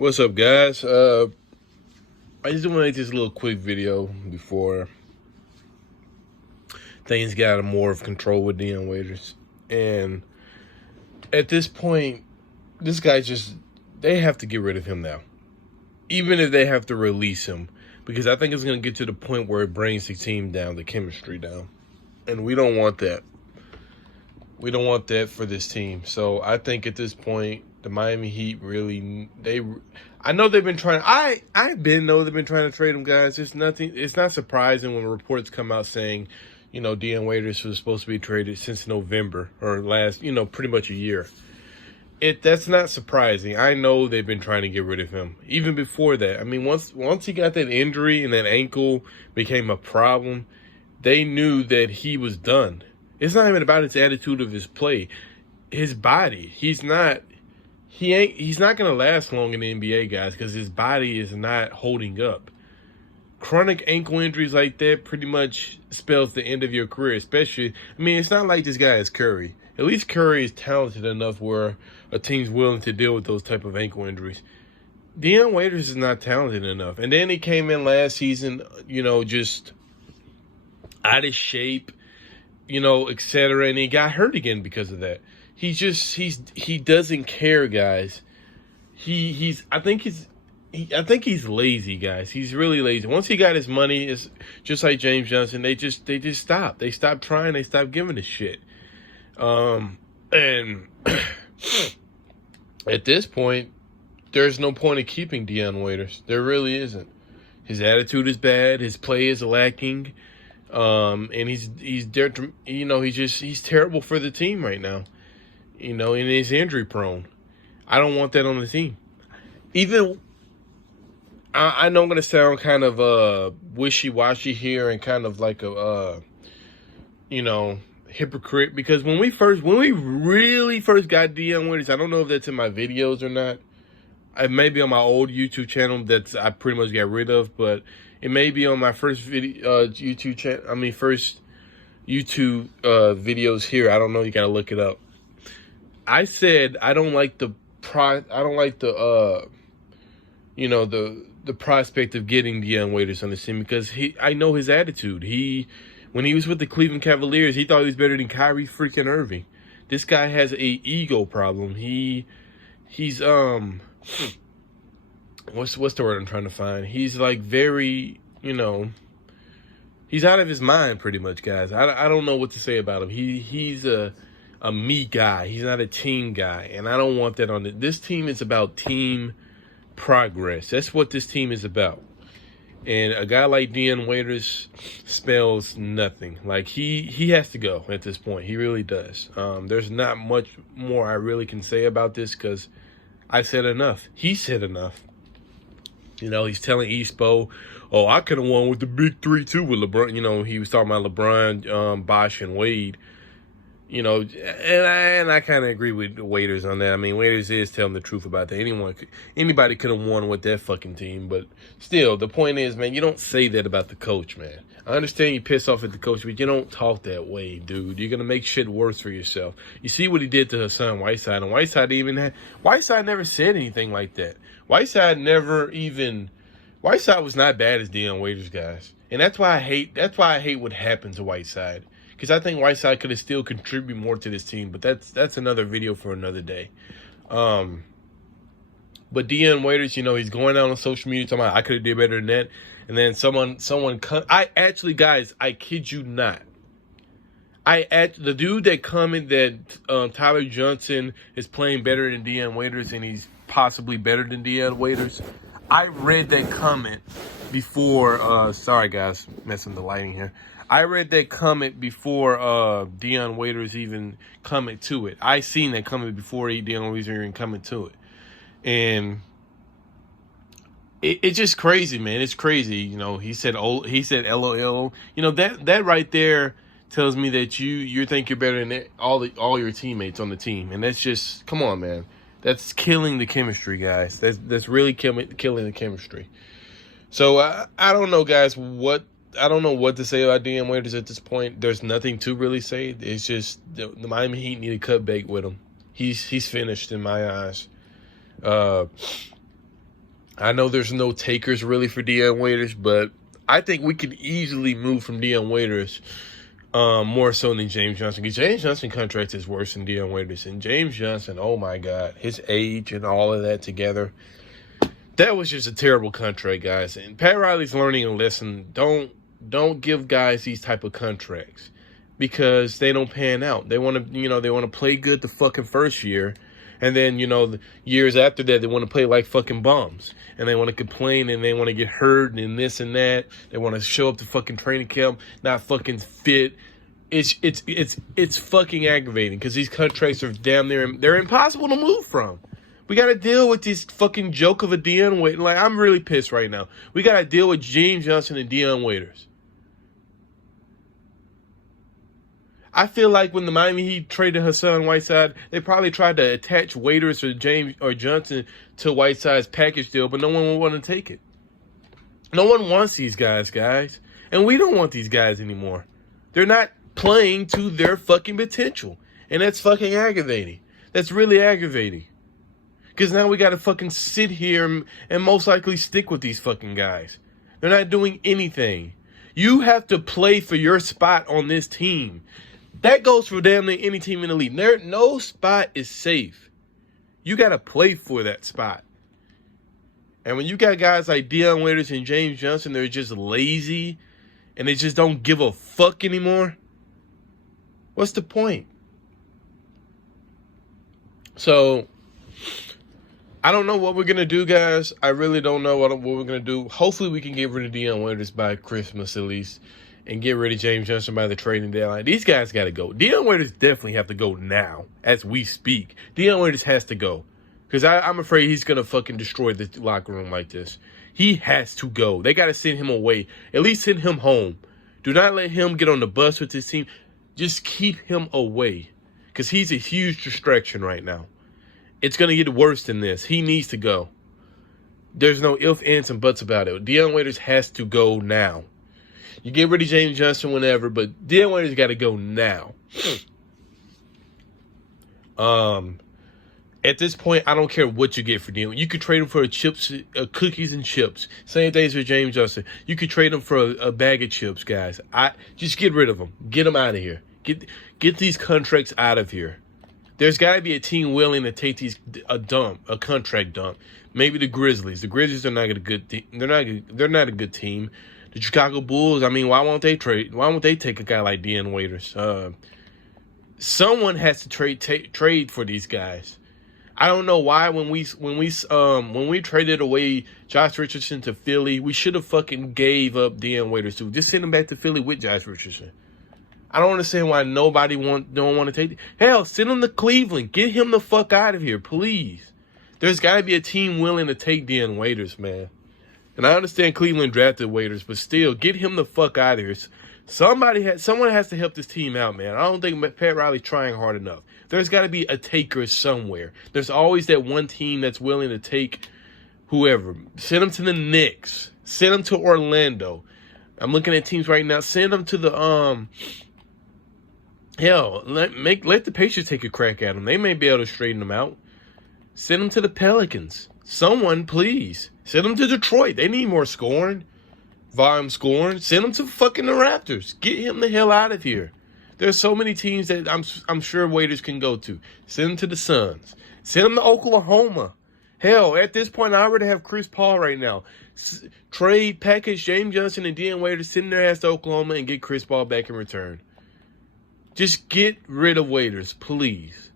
What's up, guys? I just want to make this little quick video before things got more of control with Dion Waiters. And at this point, this guy they have to get rid of him now. Even if they have to release him. Because I think it's going to get to the point where it brings the team down, the chemistry down. And we don't want that. We don't want that for this team. So I think at this point, the Miami Heat I know they've been trying. I know they've been trying to trade him, guys. It's not surprising when reports come out saying, Dion Waiters was supposed to be traded since November or last, pretty much a year. That's not surprising. I know they've been trying to get rid of him even before that. I mean, once he got that injury and that ankle became a problem, they knew that he was done. It's not even about his attitude of his play, his body. He's not going to last long in the NBA, guys, because his body is not holding up. Chronic ankle injuries like that pretty much spells the end of your career, especially, it's not like this guy is Curry. At least Curry is talented enough where a team's willing to deal with those type of ankle injuries. Dion Waiters is not talented enough. And then he came in last season, just out of shape, etc. And he got hurt again because of that. He doesn't care, guys. I think he's lazy, guys. He's really lazy. Once he got his money, it's just like James Johnson. They just stopped. They stopped trying. They stopped giving a shit. And at this point, there's no point in keeping Dion Waiters. There really isn't. His attitude is bad. His play is lacking. And he's terrible for the team right now. And he's injury prone. I don't want that on the team. Even I know I'm gonna sound kind of wishy-washy here and kind of like a hypocrite, because when we really first got Dion Waiters, I don't know if that's in my videos or not. It may be on my old YouTube channel that I pretty much got rid of, but it may be on my first YouTube channel. First YouTube videos here. I don't know. You gotta look it up. I said I don't like the prospect of getting Dion Waiters on the team because I know his attitude. When he was with the Cleveland Cavaliers, he thought he was better than Kyrie freaking Irving. This guy has a ego problem. He's what's the word I'm trying to find? He's like very, he's out of his mind pretty much, guys. I don't know what to say about him. He's a me guy. He's not a team guy, and I don't want that on it. This team is about team progress. That's what this team is about. And a guy like Dion Waiters spells nothing. Like he has to go at this point. He really does. There's not much more I really can say about this because I said enough. He said enough. He's telling Espo, "Oh, I could have won with the big three too with LeBron." He was talking about LeBron, Bosh, and Wade. And I kind of agree with Waiters on that. Waiters is telling the truth about that. Anybody could have won with that fucking team, but still, the point is, man, you don't say that about the coach, man. I understand you piss off at the coach, but you don't talk that way, dude. You're gonna make shit worse for yourself. You see what he did to Hassan Whiteside, and Whiteside never said anything like that. Whiteside was not bad as Dion Waiters, guys, and that's why I hate what happened to Whiteside. Because I think Whiteside could have still contributed more to this team, but that's another video for another day. But Dion Waiters, he's going out on social media talking about I could have did better than that, and then guys, I kid you not, the dude that commented that Tyler Johnson is playing better than Dion Waiters and he's possibly better than Dion Waiters. I read that comment before. Sorry guys, messing with the lighting here. I read that comment before Dion Waiters even comment to it. I seen that comment before Dion Waiters even comment to it. And it's just crazy, man. It's crazy. He said LOL. That right there tells me that you think you're better than all your teammates on the team. And that's just, come on, man. That's killing the chemistry, guys. That's really killing the chemistry. So I don't know, guys, I don't know what to say about Dion Waiters at this point. There's nothing to really say. It's just the Miami Heat need to cut bait with him. He's finished in my eyes. I know there's no takers really for Dion Waiters, but I think we could easily move from Dion Waiters more so than James Johnson. Because James Johnson contract is worse than Dion Waiters. And James Johnson, oh my God, his age and all of that together, that was just a terrible contract, guys. And Pat Riley's learning a lesson. Don't give guys these type of contracts because they don't pan out. They want to play good the fucking first year. And then, the years after that, they want to play like fucking bums. And they want to complain and they want to get hurt and this and that. They want to show up to fucking training camp, not fucking fit. It's fucking aggravating because these contracts are damn near, they're impossible to move from. We got to deal with this fucking joke of a Dion Waiters. Like, I'm really pissed right now. We got to deal with James Johnson and Dion Waiters. I feel like when the Miami Heat traded Hassan Whiteside, they probably tried to attach Waiters or James or Johnson to Whiteside's package deal, but no one would want to take it. No one wants these guys. And we don't want these guys anymore. They're not playing to their fucking potential. And that's fucking aggravating. That's really aggravating. Because now we got to fucking sit here and most likely stick with these fucking guys. They're not doing anything. You have to play for your spot on this team. That goes for damn near any team in the league. No spot is safe. You got to play for that spot. And when you got guys like Dion Waiters and James Johnson, they're just lazy and they just don't give a fuck anymore, what's the point? So, I don't know what we're going to do, guys. I really don't know what we're going to do. Hopefully, we can get rid of Dion Waiters by Christmas at least. And get rid of James Johnson by the trading deadline. These guys got to go. Dion Waiters definitely have to go now, as we speak. Dion Waiters has to go. Because I'm afraid he's going to fucking destroy the locker room like this. He has to go. They got to send him away. At least send him home. Do not let him get on the bus with this team. Just keep him away. Because he's a huge distraction right now. It's going to get worse than this. He needs to go. There's no ifs, ands, and buts about it. Dion Waiters has to go now. You get rid of James Johnson whenever, but Dion Waiters got to go now. At this point, I don't care what you get for Dion. You could trade him for cookies and chips. Same things with James Johnson. You could trade him for a bag of chips, guys. Just get rid of them. Get them out of here. Get these contracts out of here. There's got to be a team willing to take a contract dump. Maybe the Grizzlies. The Grizzlies are not a good team. They're not a good team. The Chicago Bulls, I mean, why won't they trade? Why won't they take a guy like Dion Waiters? Someone has to trade for these guys. I don't know why when we traded away Josh Richardson to Philly, we should have fucking gave up Dion Waiters too. Just send him back to Philly with Josh Richardson. I don't understand why don't want to take. Hell, send him to Cleveland. Get him the fuck out of here, please. There's got to be a team willing to take Dion Waiters, man. And I understand Cleveland drafted Waiters, but still, get him the fuck out of here. Someone has to help this team out, man. I don't think Pat Riley's trying hard enough. There's got to be a taker somewhere. There's always that one team that's willing to take whoever. Send them to the Knicks. Send them to Orlando. I'm looking at teams right now. Send them to the hell. Let the Patriots take a crack at them. They may be able to straighten them out. Send them to the Pelicans. Someone, please. Send them to Detroit. They need more scoring. Volume scoring. Send him to fucking the Raptors. Get him the hell out of here. There's so many teams that I'm sure Waiters can go to. Send him to the Suns. Send him to Oklahoma. Hell, at this point, I already have Chris Paul right now. Trade package James Johnson and Dion Waiters, send their ass to Oklahoma and get Chris Paul back in return. Just get rid of Waiters, please.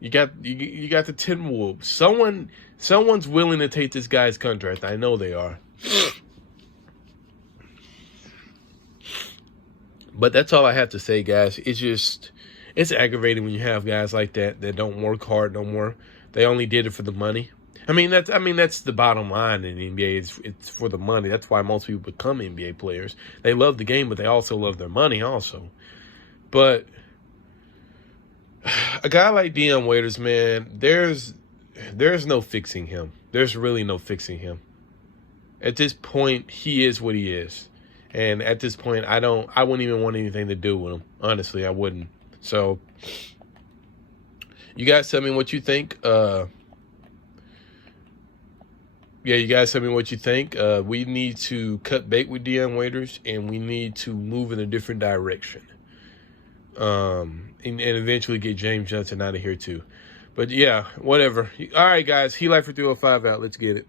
You got the Timberwolves. Someone's willing to take this guy's contract. I know they are. But that's all I have to say, guys. It's aggravating when you have guys like that don't work hard no more. They only did it for the money. I mean that's the bottom line in the NBA. It's for the money. That's why most people become NBA players. They love the game, but they also love their money also. But a guy like Dion Waiters, man, there's no fixing him. There's really no fixing him. At this point, he is what he is. And at this point, I wouldn't even want anything to do with him. Honestly, I wouldn't. So, you guys tell me what you think. yeah, you guys tell me what you think. We need to cut bait with Dion Waiters, and we need to move in a different direction. And eventually get James Johnson out of here too. But yeah, whatever. All right, guys. He Lifer 305 out. Let's get it.